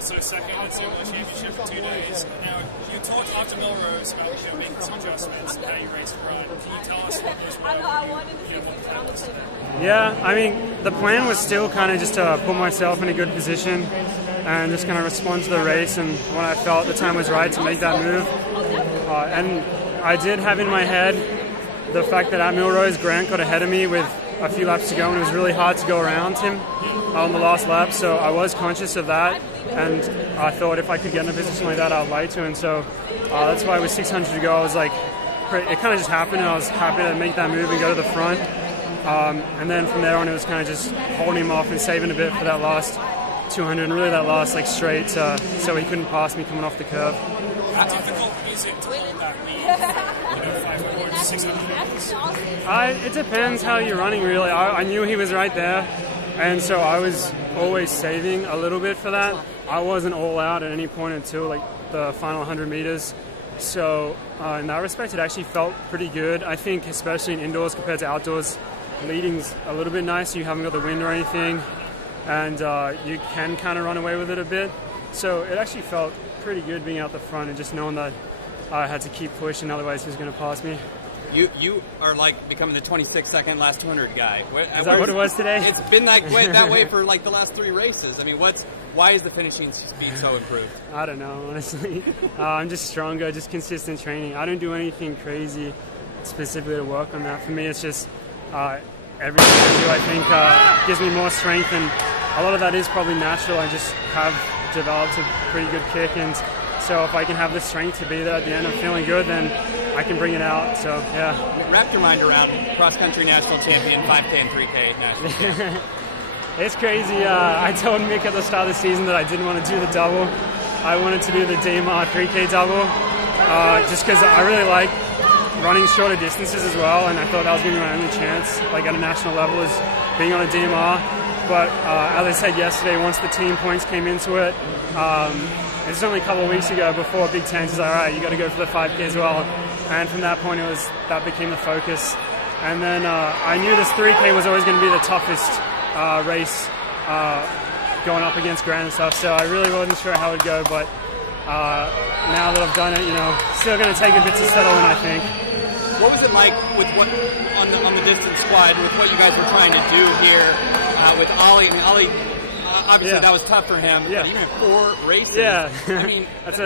So second NCAA championship for 2 days. Now, you talked after Melrose about making some adjustments and how you raced and run. Can you tell us what was wrong? Yeah, I mean, the plan was still kind of just to put myself in a good position and just kind of respond to the race and when I felt the time was right to make that move. And I did have in my head the fact that at Melrose, Grant got ahead of me with a few laps to go, and it was really hard to go around him on the last lap, so I was conscious of that, and I thought if I could get in a position like that, I'd like to, and so that's why with 600 to go, I was like, it kind of just happened, and I was happy to make that move and go to the front, and then from there on, it was kind of just holding him off and saving a bit for that last 200, and really that last like straight, so he couldn't pass me coming off the curb. How difficult is it to hold that lead, 500 to 600 meters? It depends how you're running, really. I knew he was right there, and so I was always saving a little bit for that. I wasn't all out at any point until like the final 100 meters. So in that respect, it actually felt pretty good. I think especially in indoors compared to outdoors, leading's a little bit nicer. You haven't got the wind or anything, and you can kind of run away with it a bit. So it actually felt pretty good being out the front and just knowing that I had to keep pushing, otherwise he was going to pass me. You are like becoming the 26-second last 200 guy. Is that what it was today? It's been that way for like the last 3 races. I mean, why is the finishing speed so improved? I don't know, honestly. I'm just stronger, just consistent training. I don't do anything crazy specifically to work on that. For me, it's just everything I do, I think, gives me more strength, and a lot of that is probably natural. I just have developed a pretty good kick, and so if I can have the strength to be there at the end and feeling good, then I can bring it out. So yeah. Wrap your mind around cross-country national champion, 5K and 3K national champion. It's crazy. I told Mick at the start of the season that I didn't want to do the double. I wanted to do the DMR 3K double, just because I really like running shorter distances as well, and I thought that was going to be my only chance, like at a national level, is being on a DMR. But as I said yesterday, once the team points came into it, it was only a couple of weeks ago before Big Ten says, all right, you got to go for the 5K as well. And from that point, that became the focus. And then I knew this 3K was always going to be the toughest race going up against Grant and stuff. So I really wasn't sure how it would go. But now that I've done it, still going to take a bit to settle in, I think. What was it like with on the distance squad with what you guys were trying to do here with Ollie? I mean, Ollie, obviously that was tough for him. Yeah. But even 4 races. Yeah. I mean, that's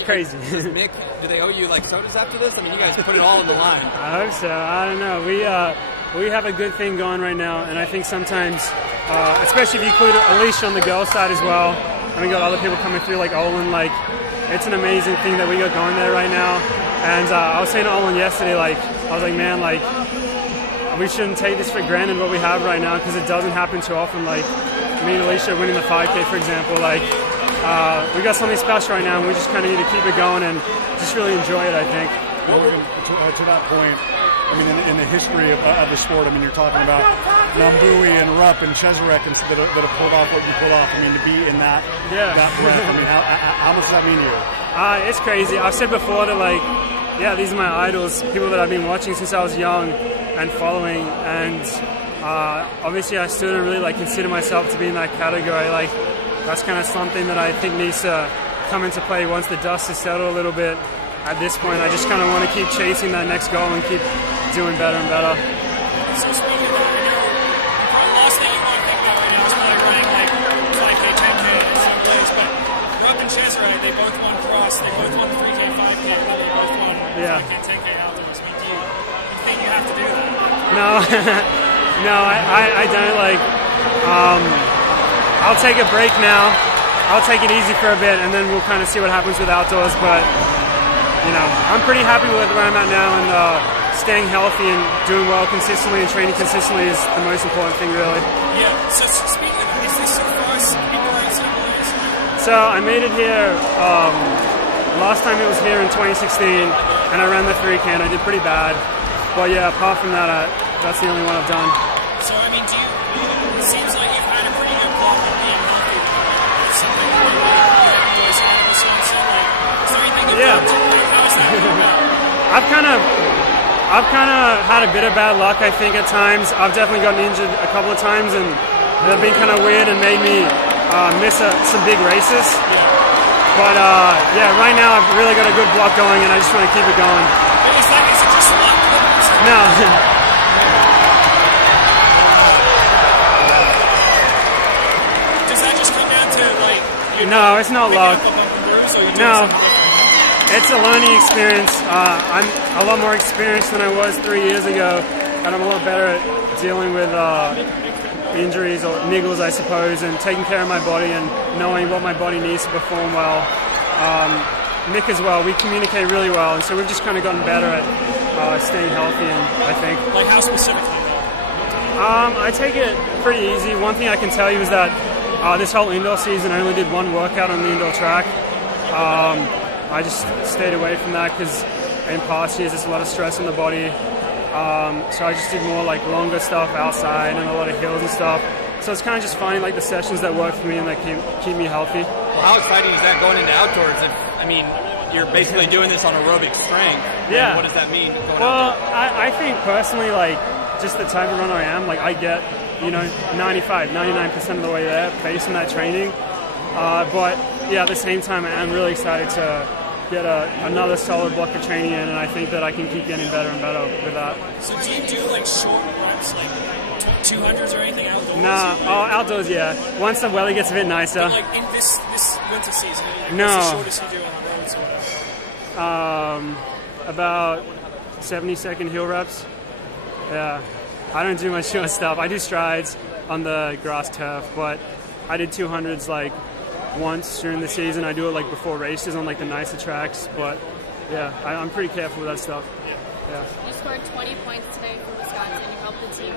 crazy. Mick, do they owe you like sodas after this? I mean, you guys put it all on the line. I hope so. I don't know. We have a good thing going right now, and I think sometimes, especially if you include Alicia on the girls' side as well, and we got other people coming through like Olin, like it's an amazing thing that we got going there right now. And I was saying to Olin yesterday, I was like, man, we shouldn't take this for granted what we have right now, because it doesn't happen too often. Like me and Alicia winning the 5K, for example, we got something special right now, and we just kind of need to keep it going and just really enjoy it, I think. Morgan, to that point, I mean, in the history of the sport, I mean, you're talking about Nambui and Rupp and Cheserek that have pulled off what you pulled off. I mean, to be in that breath, I mean, how much does that mean to you? It's crazy. I've said before that, these are my idols, people that I've been watching since I was young and following, and obviously I still don't really consider myself to be in that category. That's kind of something that I think needs to come into play once the dust has settled a little bit. At this point, I just kind of want to keep chasing that next goal and keep doing better and better. So speaking of that, the last thing you want to think about right now is probably running 5K, 10K in some place, but Rupp and Cheserek, they both won cross, they both won 3K, 5K, they both won 5K, 10K outdoors. I mean, do you think you have to do that? No, no, I don't. I'll take a break now. I'll take it easy for a bit, and then we'll kind of see what happens with outdoors, but I'm pretty happy with where I'm at now, and staying healthy and doing well consistently and training consistently is the most important thing, really. Yeah, so speaking of that, is this your first indoor NCAA? So I made it here, last time it was here in 2016, and I ran the 3K, and I did pretty bad. But yeah, apart from that, that's the only one I've done. So, I mean, it seems like you've had a pretty good pop with being healthy. It's something where you always had a percent, is there anything about it? I've kind of had a bit of bad luck, I think, at times. I've definitely gotten injured a couple of times, and they've been kind of weird and made me miss some big races. But yeah, right now I've really got a good block going, and I just want to keep it going. Is it just luck? No. Does that just come down to like? No, it's not luck. No. Something? It's a learning experience. I'm a lot more experienced than I was 3 years ago, and I'm a lot better at dealing with injuries or niggles, I suppose, and taking care of my body and knowing what my body needs to perform well. Nick as well, we communicate really well, and so we've just kind of gotten better at staying healthy, and I think. Like how specifically? I take it pretty easy. One thing I can tell you is that this whole indoor season I only did one workout on the indoor track. I just stayed away from that because in past years there's a lot of stress on the body. So I just did more like longer stuff outside and a lot of hills and stuff. So it's kind of just finding like the sessions that work for me and that keep me healthy. Well, how exciting is that going into outdoors? I mean, you're basically doing this on aerobic strength. Yeah. What does that mean? Well, I think personally, like just the type of runner I am, like I get 95, 99% of the way there based on that training. But yeah, at the same time, I'm really excited to get another solid block of training in, and I think that I can keep getting better and better with that. So do you do like short runs, like 200s or anything outdoors? Nah, outdoors, yeah. Once the weather gets a bit nicer. But like in this winter season, no. What's the shortest you do on the roads or whatever? About 70-second hill reps. Yeah, I don't do much short stuff. I do strides on the grass turf, but I did 200s like once during the season. I do it like before races on like the nicer tracks, but yeah, I'm pretty careful with that stuff. Yeah. You scored 20 points today for Wisconsin. You helped the team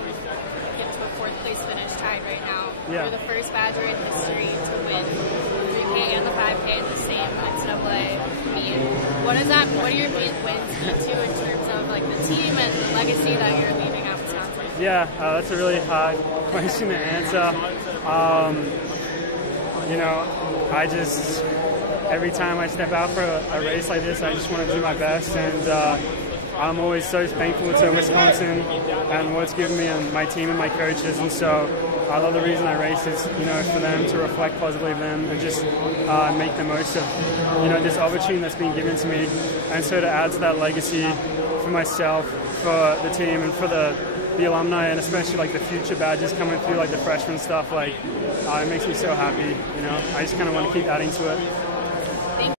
get to a 4th place finish, tied right now. Yeah. You're the first Badger in history to win the 3K and the 5K in the same NCAA meet. What are your wins mean to you in terms of like the team and the legacy that you're leaving at Wisconsin? Yeah, that's a really hard question to answer. I just, every time I step out for a race like this, I just want to do my best, and I'm always so thankful to Wisconsin and what it's given me and my team and my coaches, and so a lot of the reason I race is, for them to reflect positively of them and just make the most of, this opportunity that's been given to me, and so to add to that legacy for myself, for the team, and for the alumni, and especially like the future badges coming through, like the freshman stuff, like it makes me so happy. I just kind of want to keep adding to it.